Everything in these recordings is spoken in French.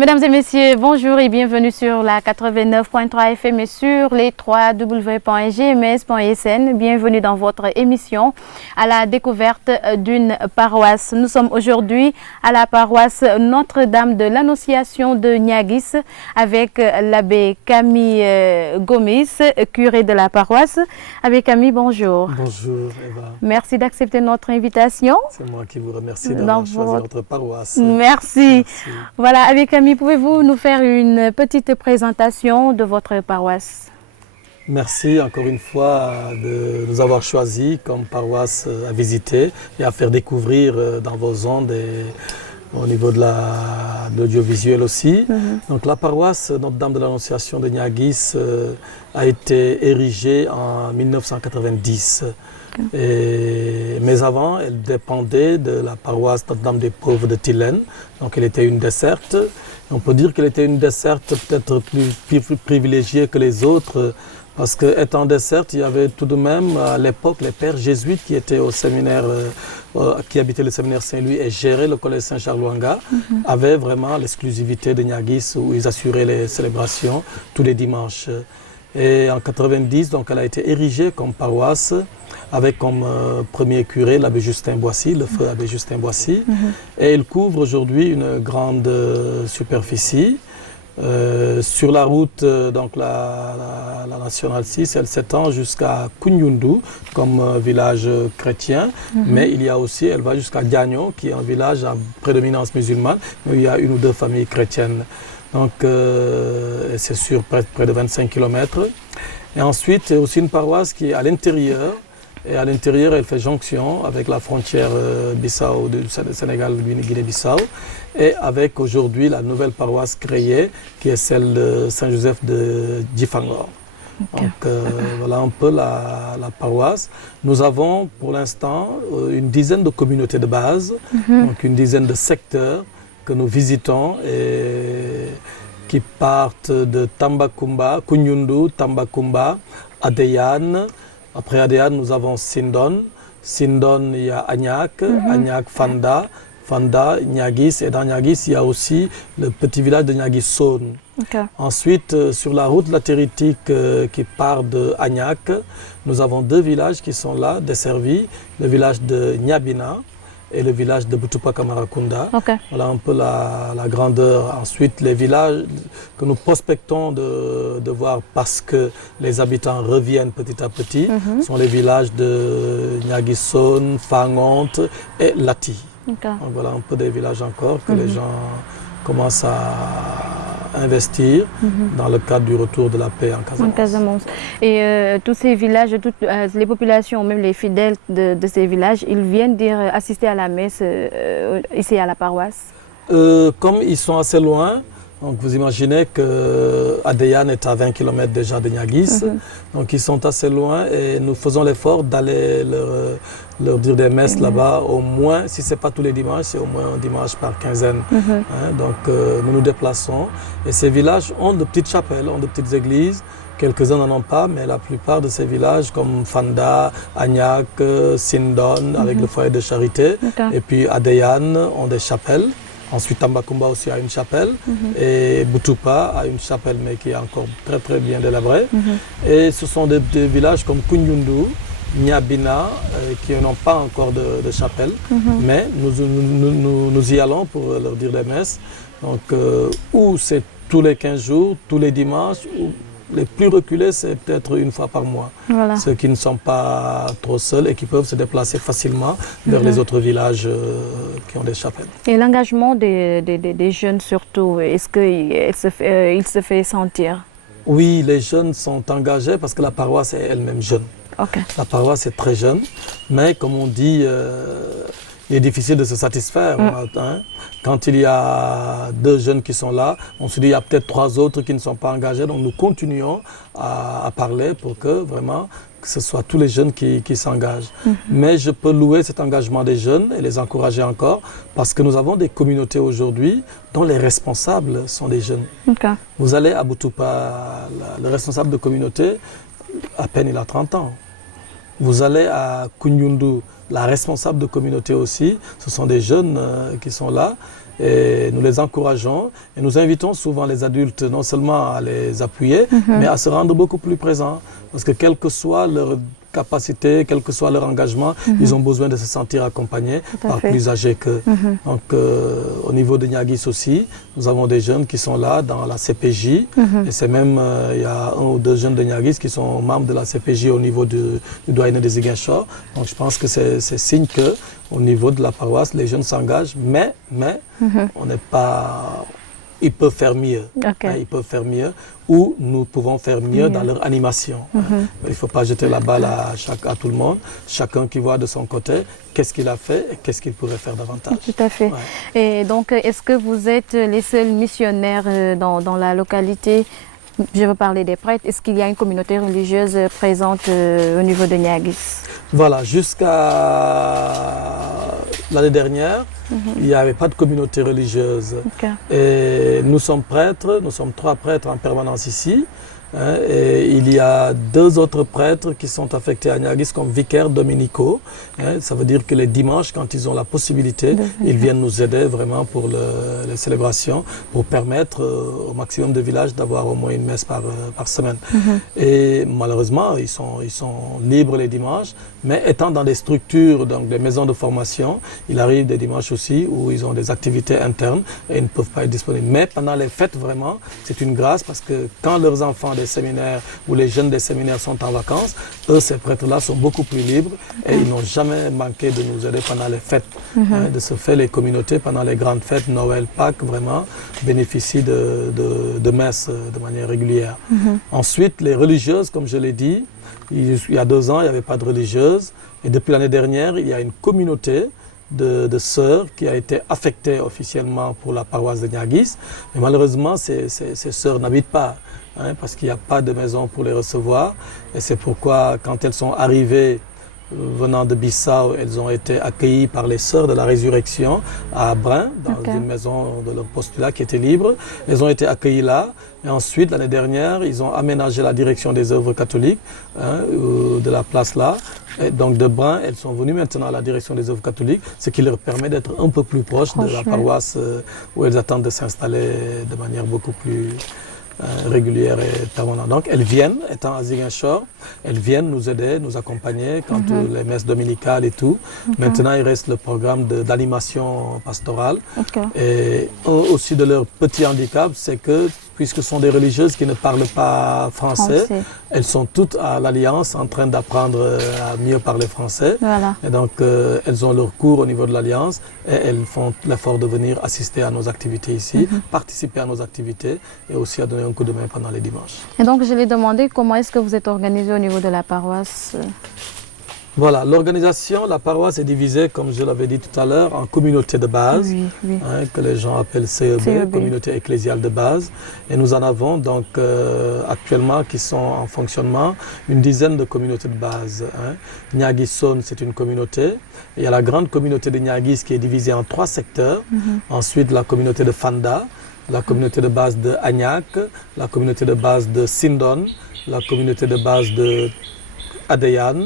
Mesdames et messieurs, bonjour et bienvenue sur la 89.3 FM et sur les www.gms.sn. Bienvenue dans votre émission à la découverte d'une paroisse. Nous sommes aujourd'hui à la paroisse Notre-Dame de l'Annonciation de Niaguis avec l'abbé Camille Gomis, curé de la paroisse. Abbé Camille, bonjour. Bonjour Eva. Merci d'accepter notre invitation. C'est moi qui vous remercie d'avoir choisi notre paroisse. Merci. Voilà, abbé Camille, pouvez-vous nous faire une petite présentation de votre paroisse? Merci encore une fois de nous avoir choisi comme paroisse à visiter et à faire découvrir dans vos ondes et au niveau de l'audiovisuel aussi. Donc la paroisse Notre-Dame de l'Annonciation de Niaguis a été érigée en 1990. Mais avant, elle dépendait de la paroisse Notre-Dame des Pauvres de Tilène. Donc elle était une desserte. On peut dire qu'elle était une desserte peut-être plus privilégiée que les autres, parce qu'étant desserte, il y avait tout de même à l'époque les pères jésuites qui étaient au séminaire, qui habitaient le séminaire Saint-Louis et géraient le collège Saint-Charles-Ouanga, avaient vraiment l'exclusivité de Niaguis où ils assuraient les célébrations tous les dimanches. Et en 90, donc, elle a été érigée comme paroisse avec comme premier curé l'abbé Justin Boissy, le feu abbé Justin Boissy. Et elle couvre aujourd'hui une grande superficie. Sur la route, donc la nationale 6, elle s'étend jusqu'à Kunyundu comme village chrétien, mais il y a aussi, elle va jusqu'à Diagno, qui est un village à prédominance musulmane, où il y a une ou deux familles chrétiennes. Donc c'est sur près de 25 km. Et ensuite, il y a aussi une paroisse qui est à l'intérieur. Et à l'intérieur, elle fait jonction avec la frontière Bissau, du Sénégal, Guinée-Bissau, et avec aujourd'hui la nouvelle paroisse créée, qui est celle de Saint-Joseph de Djifangor. Donc voilà un peu la paroisse. Nous avons pour l'instant une dizaine de communautés de base, donc une dizaine de secteurs que nous visitons et qui partent de Tambacounda, Kunyundu, Tambacounda, Adéane. Après Adéane, nous avons Sindon. Sindon, il y a Agnac, Agnac, Fanda, Fanda, Niaguis. Et dans Niaguis, il y a aussi le petit village de Niaguis-Saône. Ensuite, sur la route latéritique qui part de Agnac, nous avons deux villages qui sont là, desservis. Le village de Niabina et le village de Butupa Kamarakunda. Voilà un peu la grandeur. Ensuite, les villages que nous prospectons de voir parce que les habitants reviennent petit à petit sont les villages de Niaguis-Saône, Fangonte et Lati. Donc voilà un peu des villages encore que les gens commencent à investir dans le cadre du retour de la paix en Casamance. Et tous ces villages, toutes les populations, même les fidèles de ces villages, ils viennent assister à la messe ici à la paroisse? Comme ils sont assez loin, donc vous imaginez qu'Adéane est à 20 km déjà de Niaguis, donc ils sont assez loin et nous faisons l'effort d'aller leur dire des messes là-bas, au moins, si ce n'est pas tous les dimanches, c'est au moins un dimanche par quinzaine. Donc nous nous déplaçons et ces villages ont de petites chapelles, ont de petites églises. Quelques-uns n'en ont pas, mais la plupart de ces villages comme Fanda, Agnac, Sindon, avec le foyer de charité, et puis Adéane ont des chapelles. Ensuite, Tambacounda aussi a une chapelle et Butupa a une chapelle, mais qui est encore très très bien délabrée. Et ce sont des villages comme Kunyundu, Niabina, qui n'ont pas encore de chapelle, mais nous y allons pour leur dire des messes. Donc, ou c'est tous les 15 jours, tous les dimanches, ou les plus reculés, c'est peut-être une fois par mois. Ceux qui ne sont pas trop seuls et qui peuvent se déplacer facilement vers les autres villages qui ont des chapelles. Et l'engagement des jeunes surtout, est-ce qu'il se fait sentir? Oui, les jeunes sont engagés parce que la paroisse est elle-même jeune. La paroisse est très jeune, mais comme on dit, il est difficile de se satisfaire. Quand il y a deux jeunes qui sont là, on se dit qu'il y a peut-être trois autres qui ne sont pas engagés. Donc nous continuons à parler pour que vraiment que ce soit tous les jeunes qui s'engagent. Mais je peux louer cet engagement des jeunes et les encourager encore parce que nous avons des communautés aujourd'hui dont les responsables sont des jeunes. Vous allez à Butupa, le responsable de communauté, à peine il a 30 ans. Vous allez à Kunyundu, la responsable de communauté aussi. Ce sont des jeunes qui sont là. Et nous les encourageons et nous invitons souvent les adultes non seulement à les appuyer, mais à se rendre beaucoup plus présents. Parce que quelle que soit leur capacité, quel que soit leur engagement, ils ont besoin de se sentir accompagnés par plus âgés qu'eux. Donc au niveau de Niaguis aussi, nous avons des jeunes qui sont là dans la CPJ. Et c'est même, il y a 1 ou 2 jeunes de Niaguis qui sont membres de la CPJ au niveau du doyenné de Ziguinchor. Donc je pense que c'est signe que au niveau de la paroisse, les jeunes s'engagent, mais on n'est pas... Ils peuvent faire mieux. Ils peuvent faire mieux ou nous pouvons faire mieux dans leur animation. Il ne faut pas jeter la balle à tout le monde. Chacun qui voit de son côté qu'est-ce qu'il a fait et qu'est-ce qu'il pourrait faire davantage. Tout à fait. Et donc, est-ce que vous êtes les seuls missionnaires dans la localité? Je veux parler des prêtres. Est-ce qu'il y a une communauté religieuse présente au niveau de Niaguis? Voilà, jusqu'à l'année dernière, il n'y avait pas de communauté religieuse. Et nous sommes prêtres, nous sommes 3 prêtres en permanence ici. Et il y a 2 autres prêtres qui sont affectés à Niaguis comme vicaires dominicaux. Ça veut dire que les dimanches, quand ils ont la possibilité, ils viennent nous aider vraiment pour les célébrations, pour permettre au maximum de villages d'avoir au moins une messe par semaine. Et malheureusement, ils sont libres les dimanches, mais étant dans des structures, donc des maisons de formation, il arrive des dimanches aussi où ils ont des activités internes et ils ne peuvent pas être disponibles. Mais pendant les fêtes, vraiment, c'est une grâce parce que quand leurs enfants des séminaires ou les jeunes des séminaires sont en vacances, eux, ces prêtres-là sont beaucoup plus libres et ils n'ont jamais manqué de nous aider pendant les fêtes. De ce fait, les communautés, pendant les grandes fêtes, Noël, Pâques, vraiment bénéficient de messes de manière régulière. Ensuite, les religieuses, comme je l'ai dit, il y a 2 ans, il n'y avait pas de religieuses et depuis l'année dernière, il y a une communauté de sœurs qui a été affectée officiellement pour la paroisse de Niaguis. Mais malheureusement, ces sœurs n'habitent pas. Parce qu'il n'y a pas de maison pour les recevoir. Et c'est pourquoi, quand elles sont arrivées venant de Bissau, elles ont été accueillies par les Sœurs de la Résurrection à Brin, dans une maison de leur postulat qui était libre. Elles ont été accueillies là. Et ensuite, l'année dernière, ils ont aménagé la direction des œuvres catholiques de la place là. Et donc de Brin, elles sont venues maintenant à la direction des œuvres catholiques, ce qui leur permet d'être un peu plus proches de la paroisse où elles attendent de s'installer de manière beaucoup plus régulière et permanente. Donc elles viennent, étant à Ziguinchor, elles viennent nous aider, nous accompagner quand les messes dominicales et tout. Maintenant, il reste le programme d'animation pastorale. Et aussi de leur petit handicap, c'est que puisque ce sont des religieuses qui ne parlent pas français, elles sont toutes à l'Alliance en train d'apprendre à mieux parler français. Et donc elles ont leur cours au niveau de l'Alliance et elles font l'effort de venir assister à nos activités ici, participer à nos activités et aussi à donner un coup de main pendant les dimanches. Et donc je l'ai demandé, comment est-ce que vous êtes organisé au niveau de la paroisse? Voilà, l'organisation, la paroisse est divisée, comme je l'avais dit tout à l'heure, en communautés de base, que les gens appellent CEB, communauté ecclésiale de base. Et nous en avons donc actuellement qui sont en fonctionnement une dizaine de communautés de base. Niaguis-Son, c'est une communauté. Il y a la grande communauté de Niaguis qui est divisée en 3 secteurs. Ensuite, la communauté de Fanda, la communauté de base de Agnac, la communauté de base de Sindon, la communauté de base de Adeyan,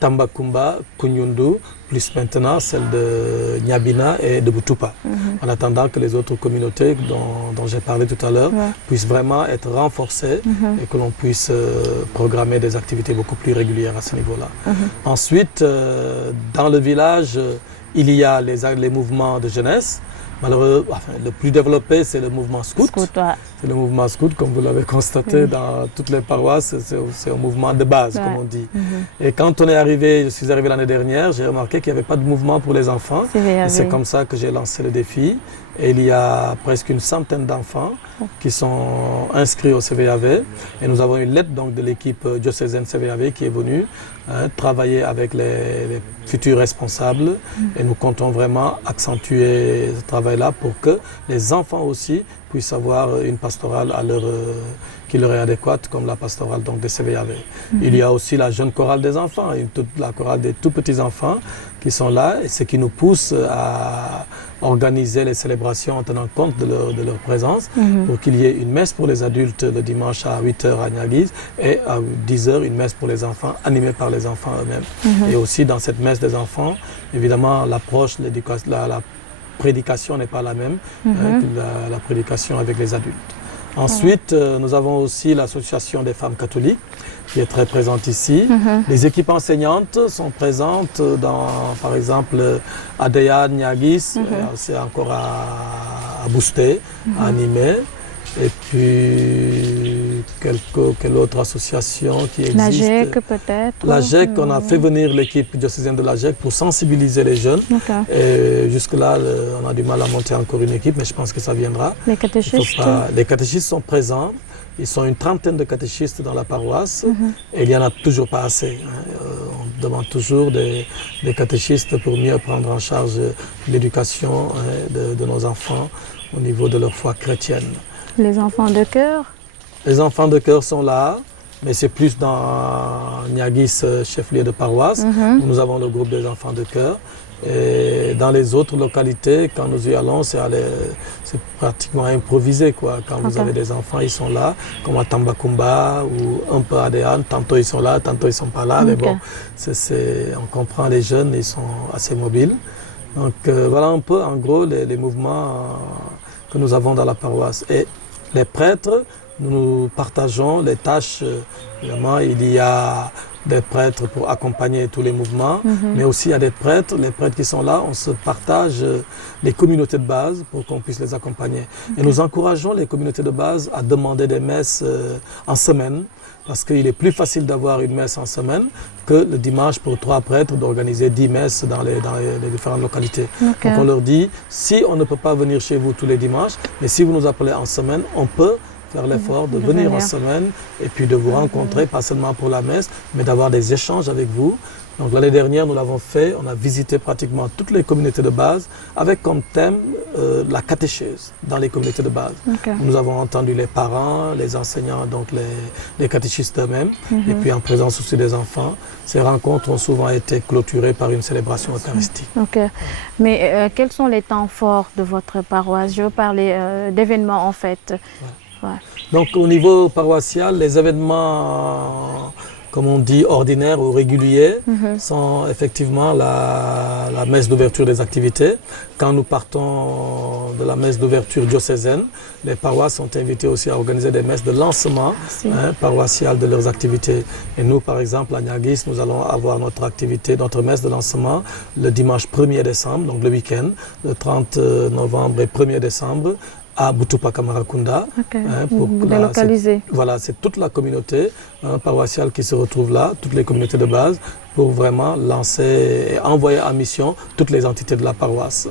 Tambacounda, Kunyundu, plus maintenant celle de Nyabina et de Boutoupa. En attendant que les autres communautés dont j'ai parlé tout à l'heure puissent vraiment être renforcées et que l'on puisse programmer des activités beaucoup plus régulières à ce niveau-là. Ensuite, dans le village, il y a les mouvements de jeunesse. Malheureusement, le plus développé, c'est le mouvement scout. C'est le mouvement scout, comme vous l'avez constaté dans toutes les paroisses, c'est un mouvement de base, comme on dit. Et quand je suis arrivé l'année dernière, j'ai remarqué qu'il n'y avait pas de mouvement pour les enfants. C'est comme ça que j'ai lancé le défi. Et il y a presque une centaine d'enfants qui sont inscrits au CVAV. Et nous avons une lettre donc, de l'équipe diocésaine CVAV qui est venue travailler avec les futurs responsables. Et nous comptons vraiment accentuer ce travail-là pour que les enfants aussi puissent avoir une pastorale qui leur est adéquate, comme la pastorale donc, des CVAV. Il y a aussi la jeune chorale des enfants, la chorale des tout petits enfants qui sont là, et ce qui nous pousse organiser les célébrations en tenant compte de leur présence, pour qu'il y ait une messe pour les adultes le dimanche à 8h à Niaguis et à 10h une messe pour les enfants, animée par les enfants eux-mêmes. Et aussi dans cette messe des enfants, évidemment l'approche, la prédication n'est pas la même que la prédication avec les adultes. Ensuite, nous avons aussi l'association des femmes catholiques qui est très présente ici. Les équipes enseignantes sont présentes dans, par exemple, Adéane, Niaguis, c'est encore à booster, à animer. Et puis, quelle autre association qui existe? La GEC peut-être? La GEC, on a fait venir l'équipe diocésaine de la GEC pour sensibiliser les jeunes. Et jusque-là, on a du mal à monter encore une équipe, mais je pense que ça viendra. Les catéchistes? Les catéchistes sont présents. Ils sont une trentaine de catéchistes dans la paroisse et il n'y en a toujours pas assez. On demande toujours des catéchistes pour mieux prendre en charge l'éducation de nos enfants au niveau de leur foi chrétienne. Les enfants de chœur? Les enfants de chœur sont là, mais c'est plus dans Niaguis, chef-lieu de paroisse, où nous avons le groupe des enfants de chœur. Et dans les autres localités, quand nous y allons, c'est pratiquement improvisé, quoi. Quand vous avez des enfants, ils sont là, comme à Tambacounda ou un peu à Adéane, tantôt ils sont là, tantôt ils ne sont pas là. Mais bon, on comprend les jeunes, ils sont assez mobiles. Donc voilà un peu, en gros, les mouvements que nous avons dans la paroisse. Et les prêtres, nous partageons les tâches. Évidemment, il y a des prêtres pour accompagner tous les mouvements, mais aussi il y a des prêtres, les prêtres qui sont là, on se partage les communautés de base pour qu'on puisse les accompagner. Et nous encourageons les communautés de base à demander des messes en semaine, parce qu'il est plus facile d'avoir une messe en semaine que le dimanche pour 3 prêtres d'organiser 10 messes dans les différentes localités. Donc on leur dit, si on ne peut pas venir chez vous tous les dimanches, mais si vous nous appelez en semaine, on peut faire l'effort de venir en semaine et puis de vous rencontrer, pas seulement pour la messe, mais d'avoir des échanges avec vous. Donc l'année dernière, nous l'avons fait, on a visité pratiquement toutes les communautés de base avec comme thème la catéchèse dans les communautés de base. Nous avons entendu les parents, les enseignants, donc les catéchistes eux-mêmes, et puis en présence aussi des enfants. Ces rencontres ont souvent été clôturées par une célébration eucharistique. Mais quels sont les temps forts de votre paroisse? Je veux parler d'événements en fait. Donc au niveau paroissial, les événements, comme on dit, ordinaires ou réguliers, sont effectivement la messe d'ouverture des activités. Quand nous partons de la messe d'ouverture diocésaine, les paroisses sont invitées aussi à organiser des messes de lancement paroissial de leurs activités. Et nous, par exemple, à Niaguis, nous allons avoir notre messe de lancement le dimanche 1er décembre, donc le week-end, le 30 novembre et 1er décembre, à Boutoupa Kamarakunda. Pour délocaliser. Voilà, c'est toute la communauté paroissiale qui se retrouve là, toutes les communautés de base, pour vraiment lancer et envoyer en mission toutes les entités de la paroisse.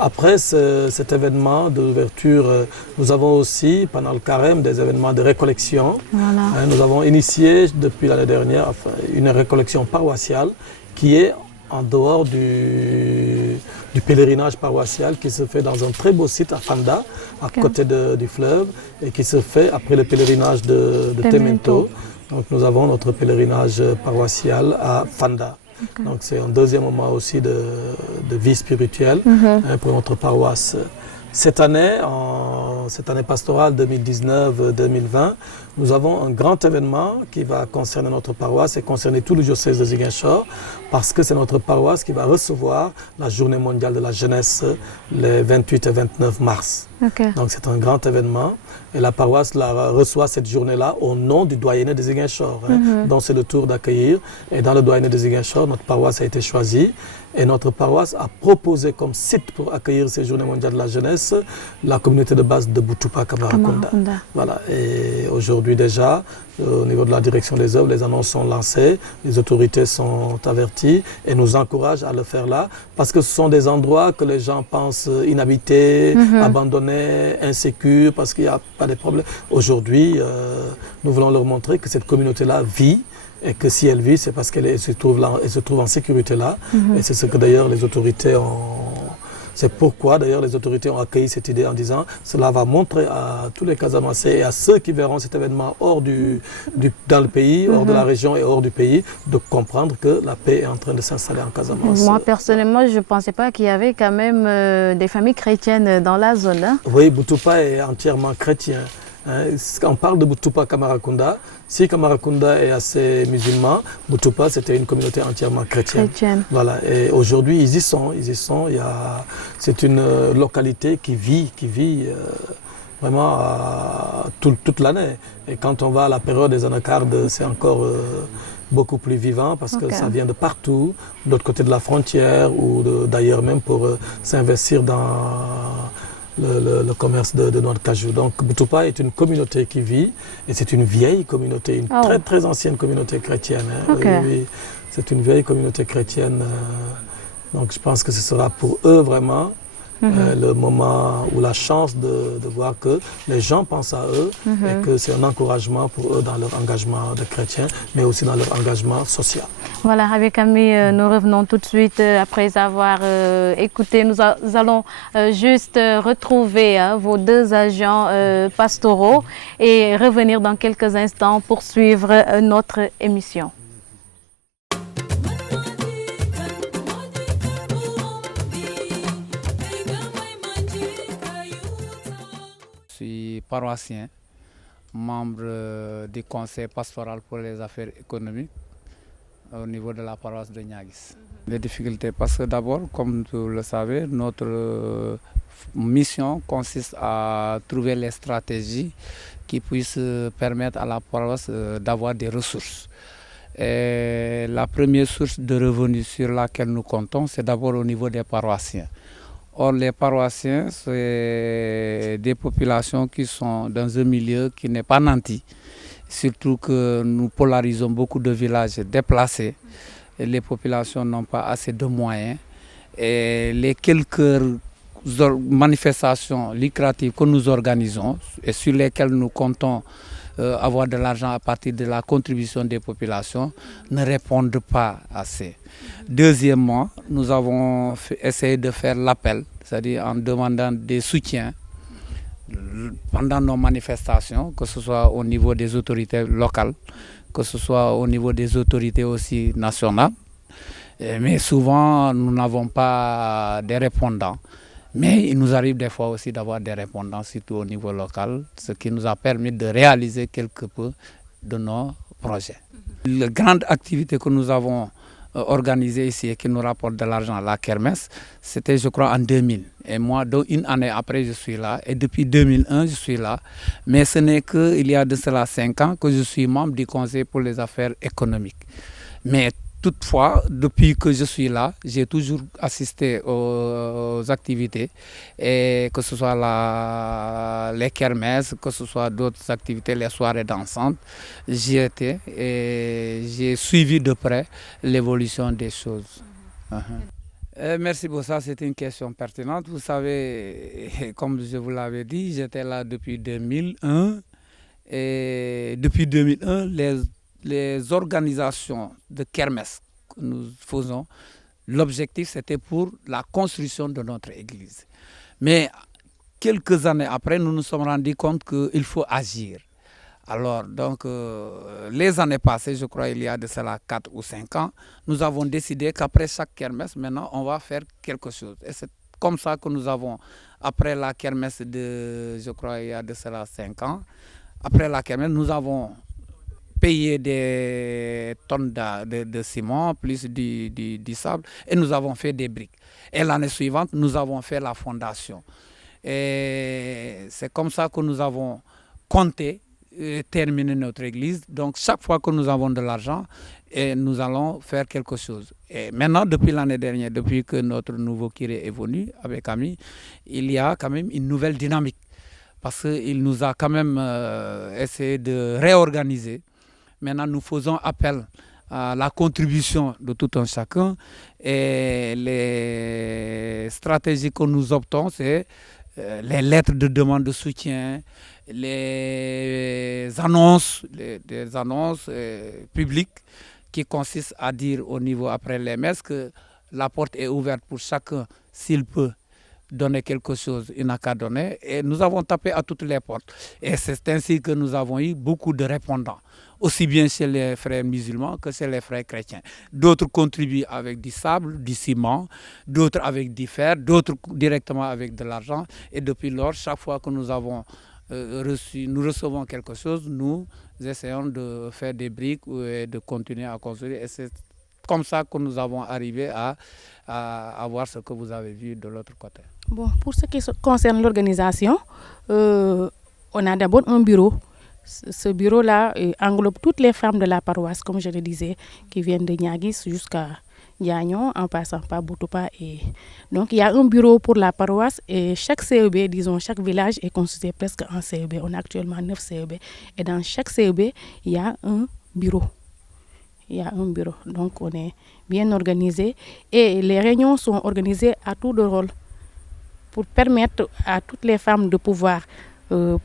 Après cet événement d'ouverture, nous avons aussi, pendant le carême, des événements de récollection. Nous avons initié depuis l'année dernière une récollection paroissiale qui est en dehors du pèlerinage paroissial qui se fait dans un très beau site à Fanda, à côté du fleuve, et qui se fait après le pèlerinage de Temento. Donc nous avons notre pèlerinage paroissial à Fanda. Donc c'est un deuxième moment aussi de vie spirituelle pour notre paroisse. Cette année pastorale 2019-2020, nous avons un grand événement qui va concerner notre paroisse et concerner tout le diocèse de Ziguinchor, parce que c'est notre paroisse qui va recevoir la Journée mondiale de la jeunesse les 28 et 29 mars. Donc c'est un grand événement et la paroisse reçoit cette journée-là au nom du doyenné de Ziguinchor, dont c'est le tour d'accueillir. Et dans le doyenné de Ziguinchor, notre paroisse a été choisie. Et notre paroisse a proposé comme site pour accueillir ces Journées mondiales de la jeunesse la communauté de base de Boutoupa Kamarakunda. Voilà. Et aujourd'hui déjà, au niveau de la direction des œuvres, les annonces sont lancées, les autorités sont averties et nous encouragent à le faire là, parce que ce sont des endroits que les gens pensent inhabités, abandonnés, insécures, parce qu'il n'y a pas de problème. Aujourd'hui, nous voulons leur montrer que cette communauté-là vit, et que si elle vit, c'est parce qu'elle se trouve en sécurité là. Et c'est ce que d'ailleurs les autorités C'est pourquoi d'ailleurs les autorités ont accueilli cette idée en disant cela va montrer à tous les Casamassais et à ceux qui verront cet événement dans le pays, hors de la région et hors du pays, de comprendre que la paix est en train de s'installer en Casamance. Moi personnellement, je ne pensais pas qu'il y avait quand même des familles chrétiennes dans la zone. Hein? Oui, Boutoupa est entièrement chrétien. Quand on parle de Boutoupa Kamarakunda, si Kamarakunda est assez musulman, Boutoupa c'était une communauté entièrement chrétienne. Voilà. Et aujourd'hui ils y sont. C'est une localité qui vit vraiment toute l'année. Et quand on va à la période des anacardes, c'est encore beaucoup plus vivant parce que ça vient de partout, de l'autre côté de la frontière ou d'ailleurs même pour s'investir dans le commerce de noix de cajou. Donc Boutoupa est une communauté qui vit et c'est une vieille communauté, une très très ancienne communauté chrétienne. Hein. Oui, c'est une vieille communauté chrétienne. Donc je pense que ce sera pour eux vraiment le moment ou la chance de voir que les gens pensent à eux et que c'est un encouragement pour eux dans leur engagement de chrétien, mais aussi dans leur engagement social. Voilà, avec Ami, nous revenons tout de suite après avoir écouté. Nous allons juste retrouver vos deux agents pastoraux et revenir dans quelques instants pour suivre notre émission. Je suis paroissien, membre du conseil pastoral pour les affaires économiques au niveau de la paroisse de Niaguis. Les difficultés, parce que d'abord, comme vous le savez, notre mission consiste à trouver les stratégies qui puissent permettre à la paroisse d'avoir des ressources. Et la première source de revenus sur laquelle nous comptons, c'est d'abord au niveau des paroissiens. Or, les paroissiens, c'est des populations qui sont dans un milieu qui n'est pas nanti. Surtout que nous polarisons beaucoup de villages déplacés. Et les populations n'ont pas assez de moyens. Et les quelques manifestations lucratives que nous organisons et sur lesquelles nous comptons avoir de l'argent à partir de la contribution des populations ne répondent pas assez. Deuxièmement, nous avons essayé de faire l'appel, c'est-à-dire en demandant des soutiens pendant nos manifestations, que ce soit au niveau des autorités locales, que ce soit au niveau des autorités aussi nationales. Mais souvent, nous n'avons pas des répondants. Mais il nous arrive des fois aussi d'avoir des répondants, surtout au niveau local, ce qui nous a permis de réaliser quelque peu de nos projets. La grande activité que nous avons organisée ici et qui nous rapporte de l'argent, la kermesse, c'était je crois en 2000. Et moi, une année après, je suis là. Et depuis 2001, je suis là. Mais ce n'est qu'il y a de cela 5 ans que je suis membre du Conseil pour les affaires économiques. Mais toutefois, depuis que je suis là, j'ai toujours assisté aux activités, et que ce soit les kermesses, que ce soit d'autres activités, les soirées dansantes, j'y étais et j'ai suivi de près l'évolution des choses. Merci pour ça, c'est une question pertinente. Vous savez, comme je vous l'avais dit, j'étais là depuis 2001 et depuis 2001, les organisations de kermesse que nous faisons, l'objectif c'était pour la construction de notre église. Mais quelques années après, nous nous sommes rendus compte qu'il faut agir. Alors, donc, les années passées, je crois il y a de cela 4 ou 5 ans, nous avons décidé qu'après chaque kermesse, maintenant, on va faire quelque chose. Et c'est comme ça que nous avons, après la kermesse je crois il y a de cela 5 ans, après la kermesse, nous avons payé des tonnes de ciment, plus du sable, et nous avons fait des briques. Et l'année suivante, nous avons fait la fondation. Et c'est comme ça que nous avons compté terminer notre église. Donc chaque fois que nous avons de l'argent, nous allons faire quelque chose. Et maintenant, depuis l'année dernière, depuis que notre nouveau curé est venu avec Ami, il y a quand même une nouvelle dynamique. Parce qu'il nous a quand même essayé de réorganiser. Maintenant, nous faisons appel à la contribution de tout un chacun. Et les stratégies que nous optons, c'est les lettres de demande de soutien, les annonces, des annonces publiques qui consistent à dire au niveau après les messes que la porte est ouverte pour chacun, s'il peut, donner quelque chose, il n'a qu'à donner. Et nous avons tapé à toutes les portes. Et c'est ainsi que nous avons eu beaucoup de répondants, aussi bien chez les frères musulmans que chez les frères chrétiens. D'autres contribuent avec du sable, du ciment, d'autres avec du fer, d'autres directement avec de l'argent. Et depuis lors, chaque fois que nous avons nous recevons quelque chose, nous essayons de faire des briques et de continuer à construire. Et c'est comme ça que nous avons arrivé à avoir ce que vous avez vu de l'autre côté. Bon, pour ce qui concerne l'organisation, on a d'abord un bureau. Ce bureau-là englobe toutes les femmes de la paroisse, comme je le disais, qui viennent de Niaguis jusqu'à Niagnon, en passant par Boutoupa. Et donc, il y a un bureau pour la paroisse et chaque CEB, disons, chaque village est constitué presque en CEB. On a actuellement 9 CEB. Et dans chaque CEB, il y a un bureau. Il y a un bureau. Donc, on est bien organisé. Et les réunions sont organisées à tour de rôle pour permettre à toutes les femmes de pouvoir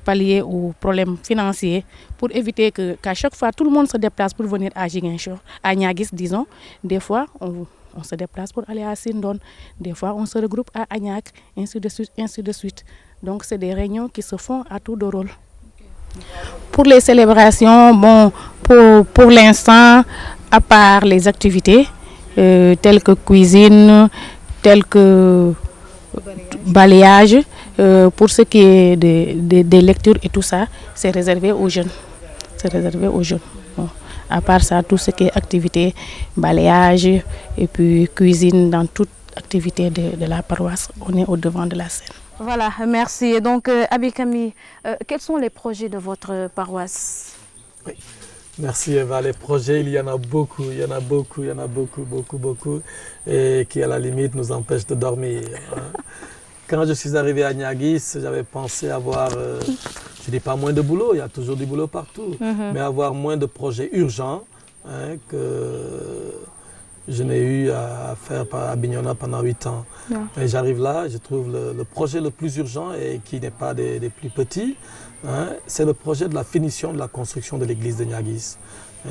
pallier aux problèmes financiers, pour éviter qu'à chaque fois, tout le monde se déplace pour venir à Ziguinchor, à Niaguis, disons. Des fois, on se déplace pour aller à Sindon. Des fois, on se regroupe à Agnac, ainsi de suite, ainsi de suite. Donc, c'est des réunions qui se font à tour de rôle. Pour les célébrations, bon, pour l'instant, à part les activités telles que cuisine, telles que balayage, pour ce qui est des lectures et tout ça, c'est réservé aux jeunes. C'est réservé aux jeunes. Bon. À part ça, tout ce qui est activité, balayage et puis cuisine, dans toute activité de la paroisse, on est au devant de la scène. Voilà, merci. Et donc, Abikami, quels sont les projets de votre paroisse? Oui. Merci Eva. Les projets, il y en a beaucoup, il y en a beaucoup, et qui à la limite nous empêchent de dormir. Hein. Quand je suis arrivé à Niaguis, j'avais pensé avoir, je ne dis pas moins de boulot, il y a toujours du boulot partout, mais avoir moins de projets urgents hein, que je n'ai eu à faire à Bignona pendant 8 ans. Et j'arrive là, je trouve le projet le plus urgent et qui n'est pas des plus petits, hein, c'est le projet de la finition de la construction de l'église de Niaguis.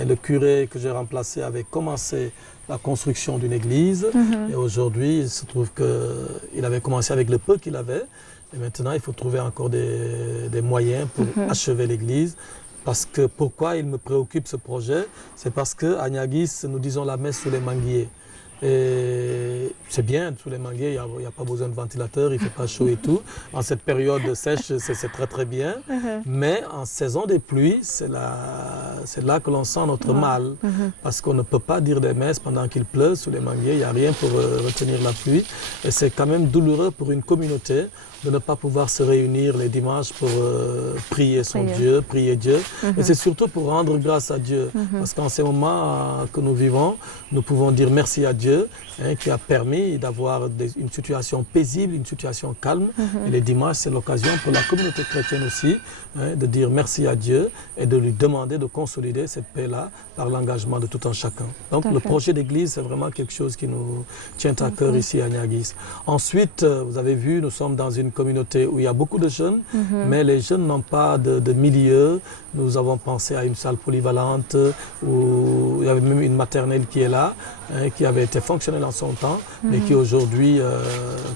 Et le curé que j'ai remplacé avait commencé la construction d'une église et aujourd'hui il se trouve qu'il avait commencé avec le peu qu'il avait et maintenant il faut trouver encore des moyens pour achever l'église. Parce que pourquoi il me préoccupe ce projet, c'est parce qu'à Niaguis, nous disons la messe sous les manguiers. Et c'est bien, sous les manguiers, il n'y a pas besoin de ventilateur, il ne fait pas chaud et tout. En cette période sèche, c'est très très bien. Mais en saison des pluies, c'est là que l'on sent notre mal. Parce qu'on ne peut pas dire des messes pendant qu'il pleut sous les manguiers, il n'y a rien pour retenir la pluie. Et c'est quand même douloureux pour une communauté de ne pas pouvoir se réunir les dimanches pour prier son Dieu, prier Dieu. Et c'est surtout pour rendre grâce à Dieu. Parce qu'en ces moments que nous vivons, nous pouvons dire merci à Dieu hein, qui a permis d'avoir une situation paisible, une situation calme. Et les dimanches, c'est l'occasion pour la communauté chrétienne aussi hein, de dire merci à Dieu et de lui demander de consolider cette paix-là par l'engagement de tout un chacun. Donc le projet d'église, c'est vraiment quelque chose qui nous tient à cœur ici à Niaguis. Ensuite, vous avez vu, nous sommes dans une communauté où il y a beaucoup de jeunes, mais les jeunes n'ont pas de milieu. Nous avons pensé à une salle polyvalente où il y avait même une maternelle qui est là, hein, qui avait été fonctionnelle en son temps, mais qui aujourd'hui,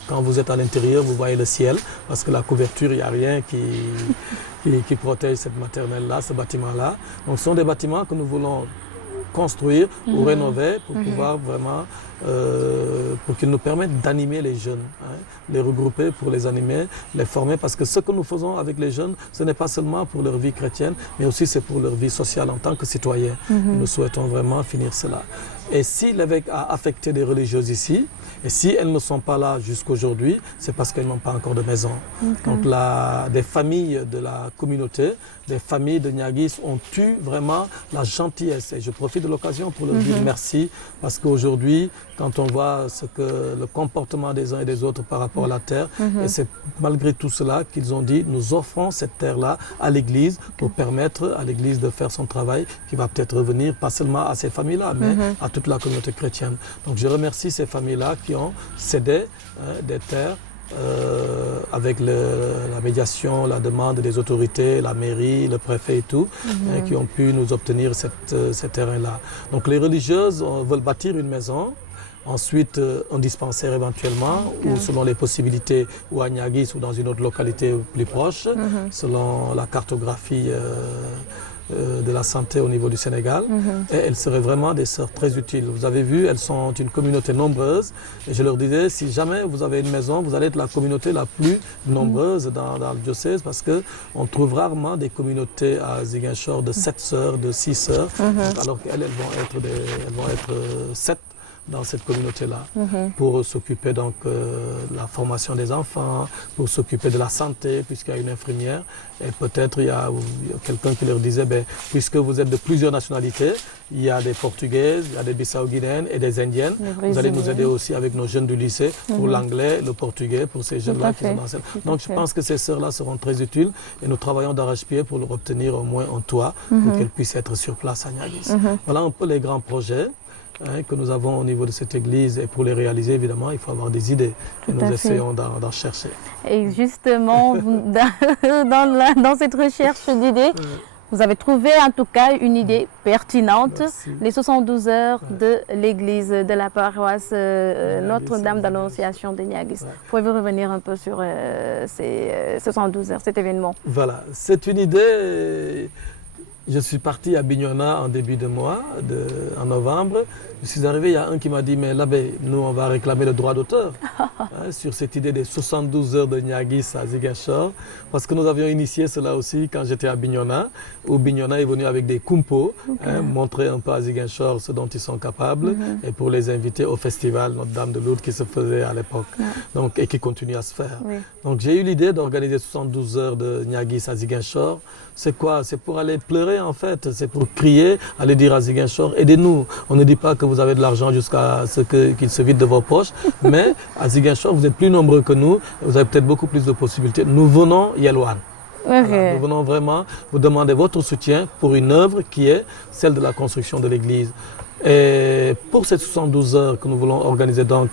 quand vous êtes à l'intérieur, vous voyez le ciel, parce que la couverture, il n'y a rien qui protège cette maternelle-là, ce bâtiment-là. Donc ce sont des bâtiments que nous voulons construire ou rénover pour pouvoir vraiment, pour qu'ils nous permettent d'animer les jeunes, hein, les regrouper pour les animer, les former, parce que ce que nous faisons avec les jeunes, ce n'est pas seulement pour leur vie chrétienne, mais aussi c'est pour leur vie sociale en tant que citoyens. Nous souhaitons vraiment finir cela. Et si l'évêque a affecté des religieuses ici, et si elles ne sont pas là jusqu'aujourd'hui, c'est parce qu'elles n'ont pas encore de maison. Donc des familles de la communauté, des familles de Niaguis ont eu vraiment la gentillesse. Et je profite de l'occasion pour leur dire merci, parce qu'aujourd'hui, quand on voit le comportement des uns et des autres par rapport à la terre, et c'est malgré tout cela qu'ils ont dit, nous offrons cette terre-là à l'église pour permettre à l'église de faire son travail, qui va peut-être revenir pas seulement à ces familles-là, mais à toute la communauté chrétienne. Donc je remercie ces familles-là qui ont cédé des terres avec la médiation, la demande des autorités, la mairie, le préfet et tout, qui ont pu nous obtenir ces terrains-là. Donc les religieuses veulent bâtir une maison Ensuite, un dispensaire éventuellement, ou selon les possibilités, ou à Niaguis ou dans une autre localité plus proche, selon la cartographie de la santé au niveau du Sénégal. Et elles seraient vraiment des sœurs très utiles. Vous avez vu, elles sont une communauté nombreuse. Et je leur disais, si jamais vous avez une maison, vous allez être la communauté la plus nombreuse dans le diocèse, parce qu'on trouve rarement des communautés à Ziguinchor de 7 sœurs, de 6 sœurs, alors qu'elles vont être 7 dans cette communauté-là, pour s'occuper donc de la formation des enfants, pour s'occuper de la santé, puisqu'il y a une infirmière. Et peut-être il y a quelqu'un qui leur disait, puisque vous êtes de plusieurs nationalités, il y a des Portugaises, il y a des Bissau-Guinéennes et des Indiennes. Vous allez nous aider aussi avec nos jeunes du lycée pour l'anglais, le portugais, pour ces jeunes-là qui sont dans cette... Donc je pense que ces sœurs-là seront très utiles et nous travaillons d'arrache-pied pour leur obtenir au moins un toit pour qu'elles puissent être sur place à Niaguis. Voilà un peu les grands projets que nous avons au niveau de cette église, et pour les réaliser, évidemment, il faut avoir des idées et nous essayons d'en chercher. Et justement, dans cette recherche d'idées, vous avez trouvé en tout cas une idée pertinente. Merci. Les 72 heures de l'église de la paroisse Notre-Dame d'Annonciation de Niaguis. Pouvez-vous revenir un peu sur ces 72 heures, cet événement? Voilà, c'est une idée. Je suis parti à Bignona en début de mois, en novembre. Je suis arrivé, il y a un qui m'a dit, mais l'abbé, nous on va réclamer le droit d'auteur sur cette idée des 72 heures de Niaguis à Ziguinchor, parce que nous avions initié cela aussi quand j'étais à Bignona, où Bignona est venu avec des kumpos, montrer un peu à Ziguinchor ce dont ils sont capables, et pour les inviter au festival Notre-Dame de Lourdes qui se faisait à l'époque, et qui continue à se faire. Donc j'ai eu l'idée d'organiser 72 heures de Niaguis à Ziguinchor. C'est quoi? C'est pour aller pleurer en fait, c'est pour crier, aller dire à Ziguinchor, aidez-nous. On ne dit pas que vous avez de l'argent jusqu'à ce qu'il se vide de vos poches, mais à Ziguinchor, vous êtes plus nombreux que nous, vous avez peut-être beaucoup plus de possibilités. Nous venons Yelwan. Voilà, nous venons vraiment vous demander votre soutien pour une œuvre qui est celle de la construction de l'église. Et pour ces 72 heures que nous voulons organiser donc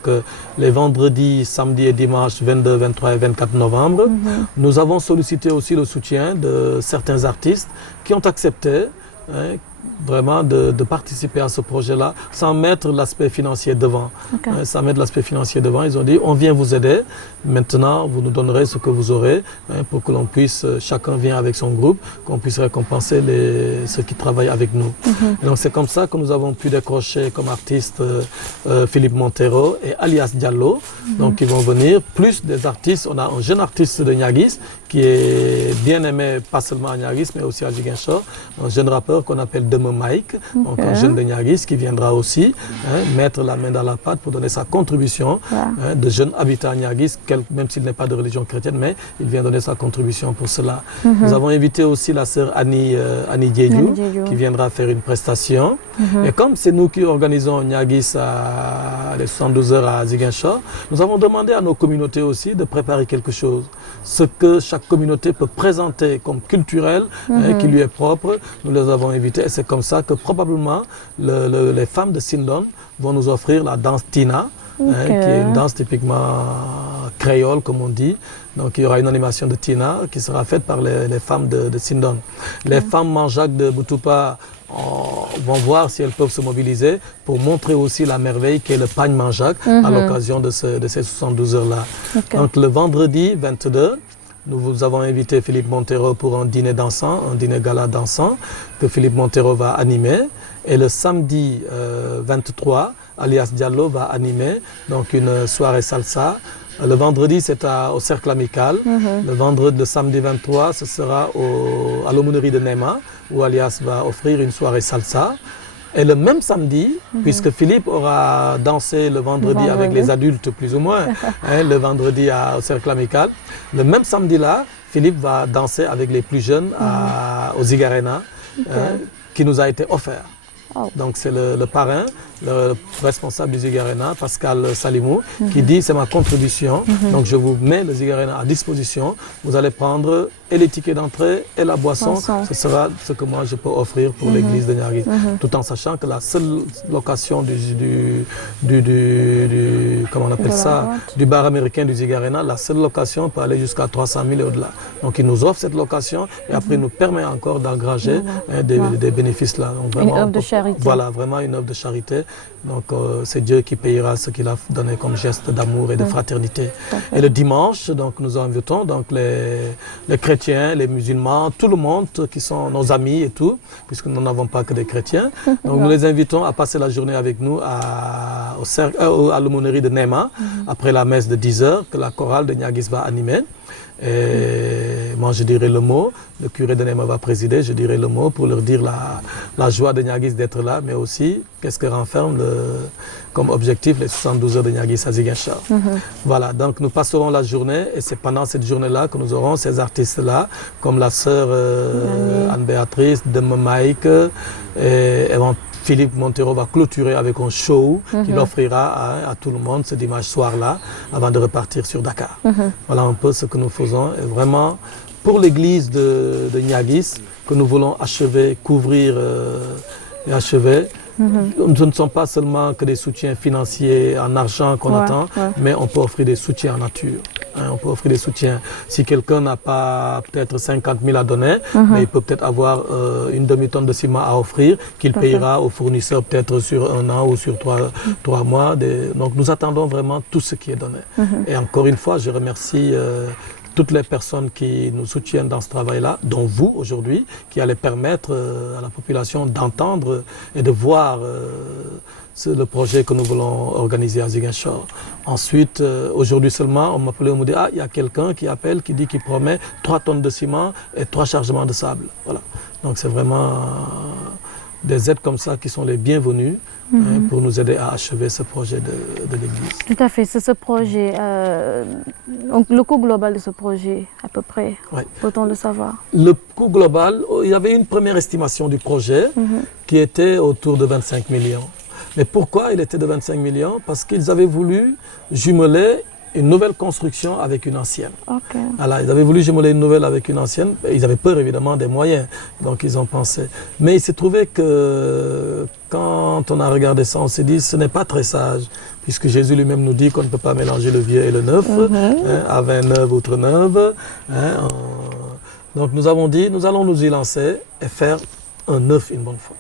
les vendredis, samedis et dimanches 22, 23 et 24 novembre, nous avons sollicité aussi le soutien de certains artistes qui ont accepté vraiment de participer à ce projet-là sans mettre l'aspect financier devant. Sans mettre l'aspect financier devant, ils ont dit on vient vous aider, maintenant vous nous donnerez ce que vous aurez pour que l'on puisse, chacun vient avec son groupe, qu'on puisse récompenser ceux qui travaillent avec nous. Et donc c'est comme ça que nous avons pu décrocher comme artistes Philippe Montero et Alias Diallo, donc ils vont venir, plus des artistes. On a un jeune artiste de Niaguis qui est bien aimé, pas seulement à Niaguis mais aussi à Ziguinchor, un jeune rappeur qu'on appelle Deme Mike, donc un jeune de Niaguis qui viendra aussi mettre la main dans la pâte pour donner sa contribution de jeunes habitants à Niaguis, même s'il n'est pas de religion chrétienne, mais il vient donner sa contribution pour cela. Nous avons invité aussi la sœur Annie Diédiou qui viendra faire une prestation. Et comme c'est nous qui organisons Niaguis à les 72 heures à Ziguinchor, nous avons demandé à nos communautés aussi de préparer quelque chose. Ce que chaque communauté peut présenter comme culturel, qui lui est propre, nous les avons invités. Et c'est comme ça que probablement les femmes de Sindon vont nous offrir la danse Tina, qui est une danse typiquement créole, comme on dit. Donc il y aura une animation de Tina qui sera faite par les femmes de Sindon. Les femmes Manjac de Boutoupa vont voir si elles peuvent se mobiliser pour montrer aussi la merveille qu'est le pagne Manjac à l'occasion de ces 72 heures-là. Donc le vendredi 22, nous vous avons invité Philippe Montero pour un dîner dansant, un dîner gala dansant que Philippe Montero va animer. Et le samedi 23, Alias Diallo va animer donc une soirée salsa. Le vendredi, c'est au Cercle Amical. Le samedi 23, ce sera à l'aumônerie de Nema, où Alias va offrir une soirée salsa. Et le même samedi, puisque Philippe aura dansé le vendredi avec les adultes plus ou moins, le vendredi au Cercle Amical, le même samedi-là, Philippe va danser avec les plus jeunes au Zigarena, qui nous a été offert. Donc c'est le parrain, le responsable du Zigarena, Pascal Salimou, qui dit c'est ma contribution, donc je vous mets le Zigarena à disposition, vous allez prendre et les tickets d'entrée et la boisson, ce sera ce que moi je peux offrir pour l'église de Niaguis, tout en sachant que la seule location comment on appelle ça, du bar américain du Zigarena, la seule location peut aller jusqu'à 300 000 et au-delà. Donc il nous offre cette location et après il nous permet encore d'engranger des bénéfices là. Donc, vraiment, une œuvre de charité. Voilà, vraiment une œuvre de charité Donc c'est Dieu qui payera ce qu'il a donné comme geste d'amour et de fraternité. Et le dimanche, donc, nous invitons donc, les chrétiens, les musulmans, tout le monde qui sont nos amis et tout, puisque nous n'avons pas que des chrétiens. Donc nous les invitons à passer la journée avec nous à l'aumônerie de Nema, après la messe de 10h, que la chorale de Niaguis va animer. Et moi je dirai le mot, le curé de Nema va présider, je dirai le mot pour leur dire la joie de Niaguis d'être là, mais aussi qu'est-ce que renferme comme objectif les 72 heures de Niaguis à Ziguinchor. Voilà, donc nous passerons la journée et c'est pendant cette journée-là que nous aurons ces artistes-là, comme la sœur Anne-Béatrice, Deme Mike, et Philippe Montero va clôturer avec un show qu'il offrira à tout le monde ce dimanche soir-là, avant de repartir sur Dakar. Voilà un peu ce que nous faisons. Et vraiment, pour l'église de Niaguis, que nous voulons achever, couvrir et achever, ce ne sont pas seulement que des soutiens financiers en argent qu'on attend, mais on peut offrir des soutiens en nature. On peut offrir des soutiens. Si quelqu'un n'a pas peut-être 50 000 à donner, mais il peut peut-être avoir une demi-tonne de ciment à offrir, qu'il payera aux fournisseurs peut-être sur 1 an ou sur 3 mois. Donc nous attendons vraiment tout ce qui est donné. Et encore une fois, je remercie toutes les personnes qui nous soutiennent dans ce travail-là, dont vous aujourd'hui, qui allez permettre à la population d'entendre et de voir le projet que nous voulons organiser à Ziguinchor. Ensuite, aujourd'hui seulement, on m'appelait, on me dit, il y a quelqu'un qui appelle, qui dit qu'il promet 3 tonnes de ciment et 3 chargements de sable. Voilà. Donc c'est vraiment des aides comme ça qui sont les bienvenues pour nous aider à achever ce projet de l'église. Tout à fait, c'est ce projet. Donc le coût global de ce projet, à peu près, peut-on le savoir? Le coût global, il y avait une première estimation du projet qui était autour de 25 millions. Mais pourquoi il était de 25 millions? Parce qu'ils avaient voulu jumeler une nouvelle construction avec une ancienne. Alors, ils avaient voulu jumeler une nouvelle avec une ancienne. Ils avaient peur évidemment des moyens, donc ils ont pensé. Mais il s'est trouvé que quand on a regardé ça, on s'est dit ce n'est pas très sage, puisque Jésus lui-même nous dit qu'on ne peut pas mélanger le vieux et le neuf, à 29 outre 9. Donc nous avons dit, nous allons nous y lancer et faire un neuf une bonne fois.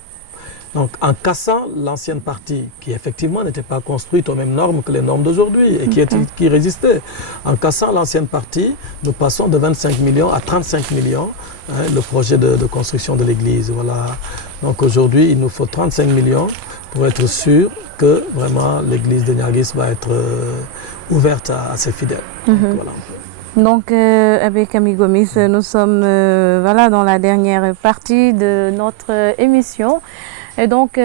Donc, en cassant l'ancienne partie, qui effectivement n'était pas construite aux mêmes normes que les normes d'aujourd'hui et qui résistait, en cassant l'ancienne partie, nous passons de 25 millions à 35 millions le projet de construction de l'église. Voilà. Donc aujourd'hui, il nous faut 35 millions pour être sûr que vraiment l'église de Niaguis va être ouverte à ses fidèles. Donc, voilà un peu. Donc, avec Camille Gomis, nous sommes dans la dernière partie de notre émission. Et donc,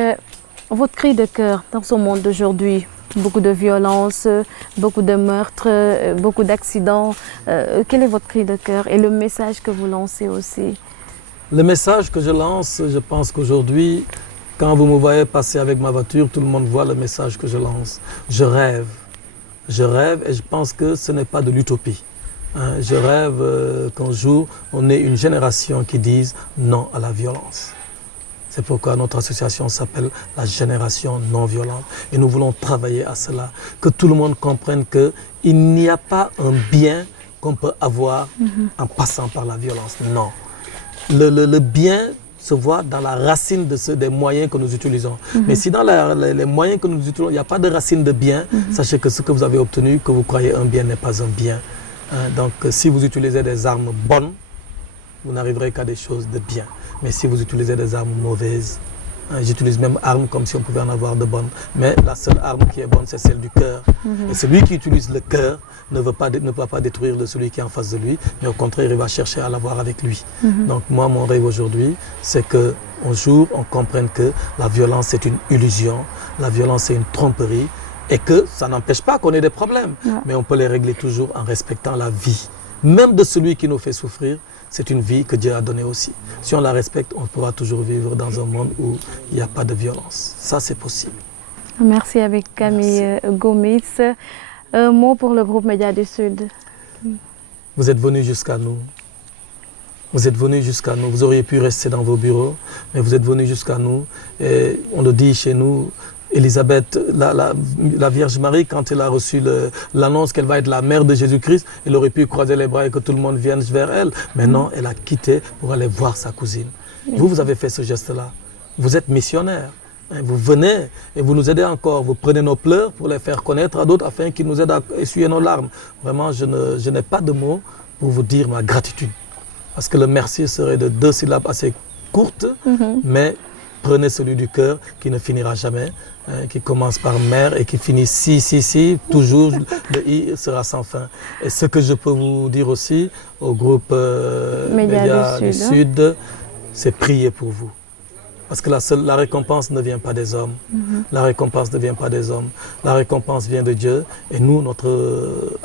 votre cri de cœur dans ce monde d'aujourd'hui, beaucoup de violence, beaucoup de meurtres, beaucoup d'accidents, quel est votre cri de cœur et le message que vous lancez aussi? Le message que je lance, je pense qu'aujourd'hui, quand vous me voyez passer avec ma voiture, tout le monde voit le message que je lance. Je rêve et je pense que ce n'est pas de l'utopie. Je rêve qu'un jour, on ait une génération qui dise non à la violence. C'est pourquoi notre association s'appelle la Génération Non Violente. Et nous voulons travailler à cela, que tout le monde comprenne qu'il n'y a pas un bien qu'on peut avoir en passant par la violence. Non. Le bien se voit dans la racine des moyens que nous utilisons. Mais si dans les moyens que nous utilisons, il n'y a pas de racine de bien, sachez que ce que vous avez obtenu, que vous croyez un bien, n'est pas un bien. Donc si vous utilisez des armes bonnes, vous n'arriverez qu'à des choses de bien. Mais si vous utilisez des armes mauvaises, j'utilise même armes comme si on pouvait en avoir de bonnes, mais la seule arme qui est bonne, c'est celle du cœur. Et celui qui utilise le cœur ne va pas détruire de celui qui est en face de lui, mais au contraire, il va chercher à l'avoir avec lui. Donc moi, mon rêve aujourd'hui, c'est qu'un jour, on comprenne que la violence, c'est une illusion, la violence, c'est une tromperie, et que ça n'empêche pas qu'on ait des problèmes, mais on peut les régler toujours en respectant la vie. Même de celui qui nous fait souffrir, c'est une vie que Dieu a donnée aussi. Si on la respecte, on pourra toujours vivre dans un monde où il n'y a pas de violence. Ça, c'est possible. Merci avec Camille Gomis. Un mot pour le groupe Média du Sud. Vous êtes venus jusqu'à nous. Vous êtes venus jusqu'à nous. Vous auriez pu rester dans vos bureaux, mais vous êtes venus jusqu'à nous. Et on le dit chez nous, Élisabeth, la Vierge Marie, quand elle a reçu l'annonce qu'elle va être la mère de Jésus-Christ, elle aurait pu croiser les bras et que tout le monde vienne vers elle. Mais non, elle a quitté pour aller voir sa cousine. Vous avez fait ce geste-là. Vous êtes missionnaire. Vous venez et vous nous aidez encore. Vous prenez nos pleurs pour les faire connaître à d'autres afin qu'ils nous aident à essuyer nos larmes. Vraiment, je n'ai pas de mots pour vous dire ma gratitude. Parce que le merci serait de 2 syllabes assez courtes, mais prenez celui du cœur qui ne finira jamais, qui commence par mère et qui finit si, toujours, le i sera sans fin. Et ce que je peux vous dire aussi au groupe Médias du Sud, c'est prier pour vous. Parce que la récompense ne vient pas des hommes. La récompense ne vient pas des hommes. La récompense vient de Dieu. Et nous, notre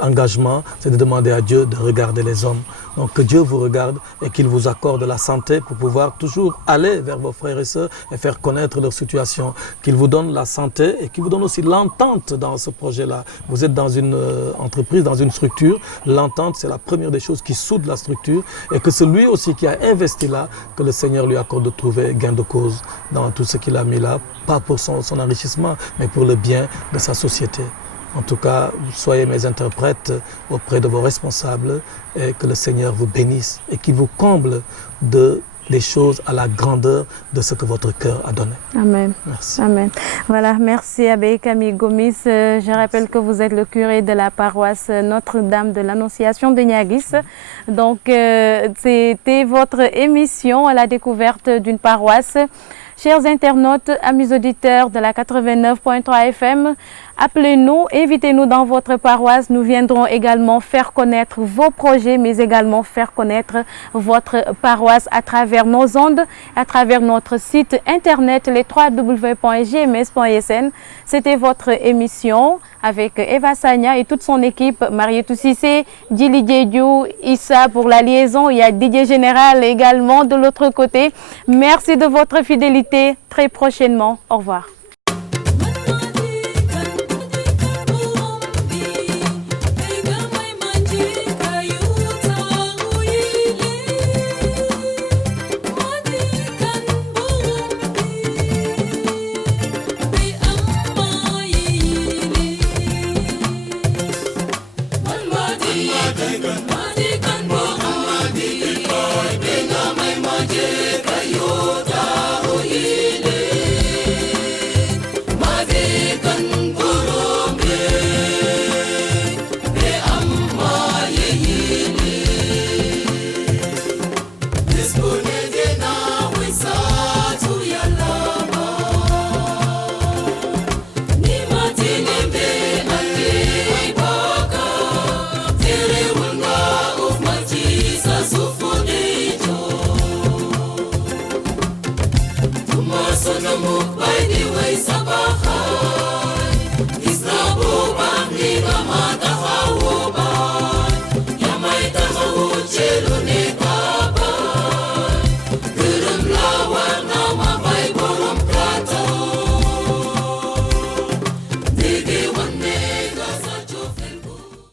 engagement, c'est de demander à Dieu de regarder les hommes. Donc que Dieu vous regarde et qu'il vous accorde la santé pour pouvoir toujours aller vers vos frères et sœurs et faire connaître leur situation. Qu'il vous donne la santé et qu'il vous donne aussi l'entente dans ce projet-là. Vous êtes dans une entreprise, dans une structure. L'entente, c'est la première des choses qui soude la structure. Et que celui aussi qui a investi là, que le Seigneur lui accorde de trouver gain de cause dans tout ce qu'il a mis là, pas pour son enrichissement, mais pour le bien de sa société. En tout cas, soyez mes interprètes auprès de vos responsables et que le Seigneur vous bénisse et qu'il vous comble des choses à la grandeur de ce que votre cœur a donné. Amen. Merci. Amen. Voilà, merci Abbé Camille Gomis. Je rappelle que vous êtes le curé de la paroisse Notre-Dame de l'Annonciation de Niaguis. Donc, c'était votre émission à la découverte d'une paroisse. Chers internautes, amis auditeurs de la 89.3 FM, appelez-nous, invitez-nous dans votre paroisse. Nous viendrons également faire connaître vos projets, mais également faire connaître votre paroisse à travers nos ondes, à travers notre site internet, les www.gms.sn. C'était votre émission avec Eva Sagna et toute son équipe, Marietou Cissé, Djili Diédiou, Issa pour la liaison. Il y a Didier Général également de l'autre côté. Merci de votre fidélité. Très prochainement. Au revoir. Sonamuk by the way, Sabaha.